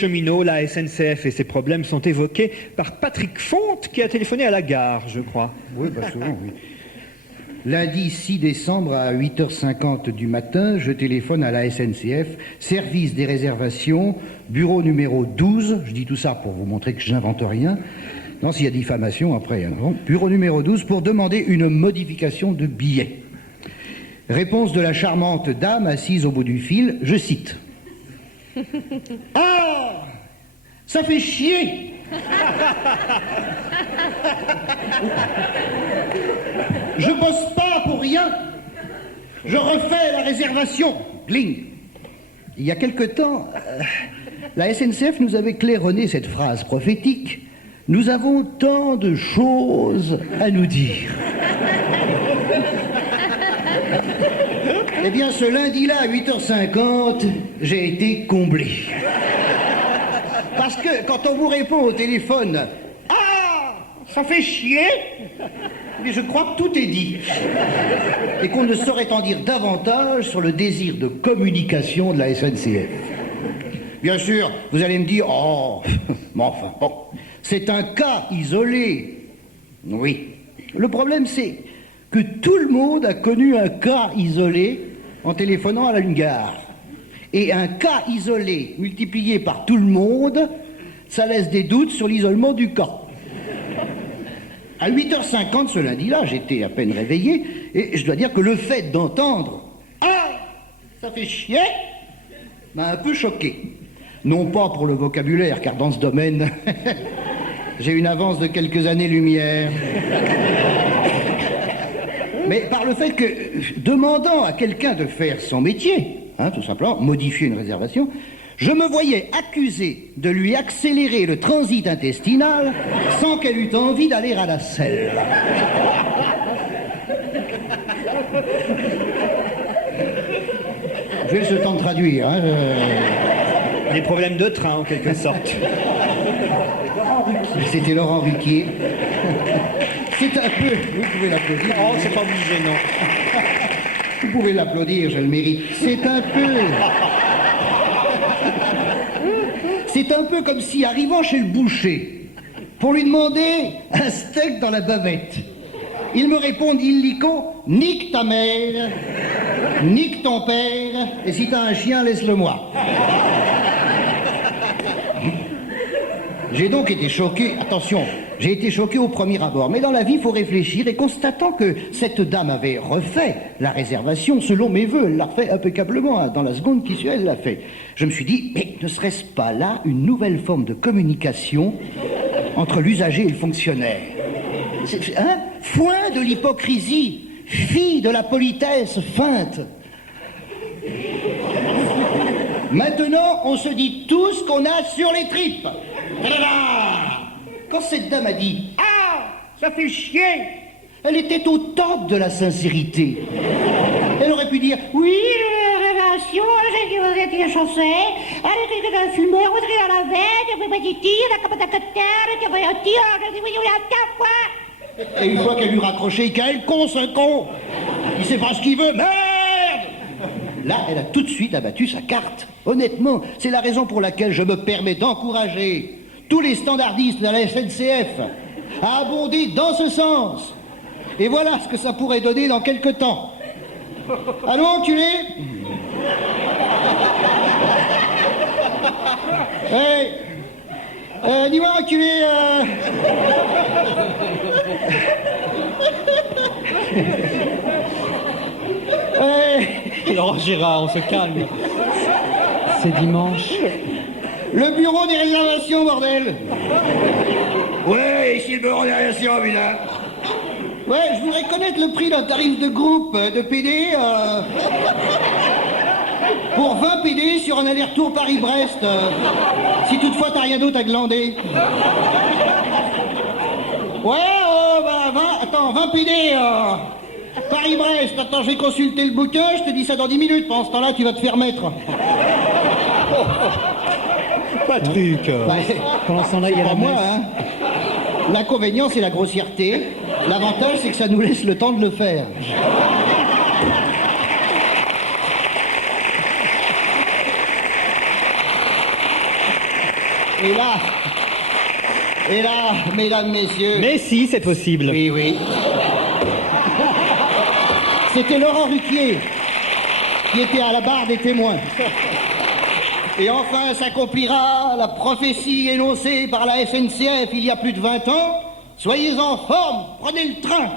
cheminots, la SNCF et ses problèmes sont évoqués par Patrick Fonte qui a téléphoné à la gare, je crois. Oui, souvent, oui. Lundi 6 décembre à 8h50 du matin, je téléphone à la SNCF, service des réservations, bureau numéro 12. Je dis tout ça pour vous montrer que je n'invente rien. Non, s'il y a diffamation, après. Non. Bureau numéro 12 pour demander une modification de billet. Réponse de la charmante dame assise au bout du fil, je cite. Ah, ça fait chier. Je bosse pas pour rien. Je refais la réservation. Gling. Il y a quelque temps, la SNCF nous avait claironné cette phrase prophétique. Nous avons tant de choses à nous dire. Eh bien, ce lundi-là, à 8h50, j'ai été comblé. Parce que quand on vous répond au téléphone, « Ah, ça fait chier !» Mais je crois que tout est dit. Et qu'on ne saurait en dire davantage sur le désir de communication de la SNCF. Bien sûr, vous allez me dire, « Oh, mais enfin, bon, c'est un cas isolé. » Oui. Le problème, c'est que tout le monde a connu un cas isolé en téléphonant à une gare. Et un cas isolé multiplié par tout le monde, ça laisse des doutes sur l'isolement du cas. À 8h50 ce lundi-là, j'étais à peine réveillé, et je dois dire que le fait d'entendre « Ah, ça fait chier !» m'a un peu choqué. Non pas pour le vocabulaire, car dans ce domaine, j'ai une avance de quelques années-lumière. Mais par le fait que, demandant à quelqu'un de faire son métier, tout simplement, modifier une réservation, je me voyais accusé de lui accélérer le transit intestinal sans qu'elle eût envie d'aller à la selle. Je vais laisser le temps de traduire. Des problèmes de train, en quelque sorte. C'était Laurent Ruquier. C'est un peu... Vous pouvez l'applaudir. Oh, c'est pas obligé, non. Vous pouvez l'applaudir, je le mérite. C'est un peu comme si, arrivant chez le boucher, pour lui demander un steak dans la bavette, il me répond illico, nique ta mère, nique ton père, et si t'as un chien, laisse-le-moi. J'ai donc été choqué, attention, j'ai été choqué au premier abord, mais dans la vie, il faut réfléchir, et constatant que cette dame avait refait la réservation selon mes voeux, elle l'a refait impeccablement, dans la seconde qui suit, elle l'a fait. Je me suis dit, mais ne serait-ce pas là une nouvelle forme de communication entre l'usager et le fonctionnaire? Foin de l'hypocrisie, fille de la politesse feinte. Maintenant, on se dit tout ce qu'on a sur les tripes. Quand cette dame a dit « Ah, ça fait chier !» elle était au top de la sincérité. Elle aurait pu dire « Oui, révélation, j'ai été chancée, elle était un fumeur, on était dans la veine, et une fois qu'elle lui raccrochait, quel con ce con! Il sait pas ce qu'il veut, merde! Là, elle a tout de suite abattu sa carte. Honnêtement, c'est la raison pour laquelle je me permets d'encourager tous les standardistes de la SNCF à abonder dans ce sens. Et voilà ce que ça pourrait donner dans quelques temps. Allô, enculé? Hey, dis-moi, enculé, Laurent Gérard, on se calme. C'est dimanche. Le bureau des réservations, bordel. Ouais, ici le bureau des réservations, putain. Ouais, je voudrais connaître le prix d'un tarif de groupe de PD pour 20 PD sur un aller-retour Paris-Brest. Si toutefois t'as rien d'autre à glander. Ouais, 20 PD Paris-Brest. Attends, je vais consulter le bouquin, je te dis ça dans 10 minutes. Pendant ce temps-là, tu vas te faire mettre. Patrick. Pendant ce temps-là, il y a la moi, messe. hein. L'inconvénient, c'est la grossièreté. L'avantage, c'est que ça nous laisse le temps de le faire. Et là, mesdames, messieurs... Mais si, c'est possible. Oui, oui. C'était Laurent Ruquier qui était à la barre des témoins. Et enfin s'accomplira la prophétie énoncée par la SNCF il y a plus de 20 ans. Soyez en forme, prenez le train.